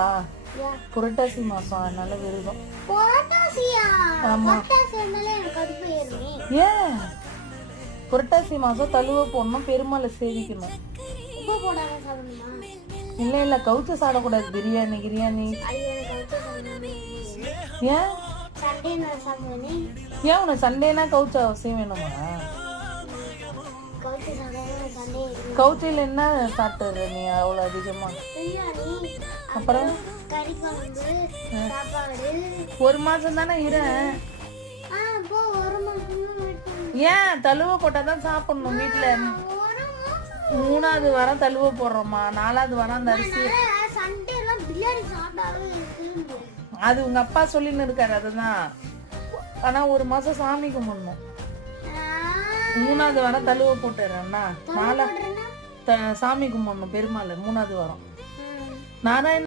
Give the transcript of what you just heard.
ஆ புரட்டாசி மாசம் அதனால விரதம். ஏன் புரட்டாசி மாசம் தழுவ போடணும், பெருமாளை சேவிக்கணும். இல்ல இல்ல கவுச்சு சாப்பிடக்கூடாது. பிரியாணி கிரியாணி ஏன் ஏன் உனக்கு சண்டேனா கவுச்ச அவசியம் வேணுமா? கவுச்சில என்ன சாப்பிட்டுற நீ அவ்வளவு அதிகமா? அப்புறம் ஒரு மாசம் தானே இரு. ஏன் தழுவ போட்டாதான் சாப்பிடணும் வீட்டுல. 3வது வாரம் தழுவ போடுறோமா, 4வது வாரம் அந்த அரிசி. அது உங்க அப்பா சொல்லின்னு இருக்காரு அதுதான். ஆனா ஒரு மாசம் சாமி கும்பிடணும். 3வது வாரம் தழுவ போட்டுறேன்னா 4 சாமி கும்பிடணும் பெருமாள். 3வது வாரம் நாராயண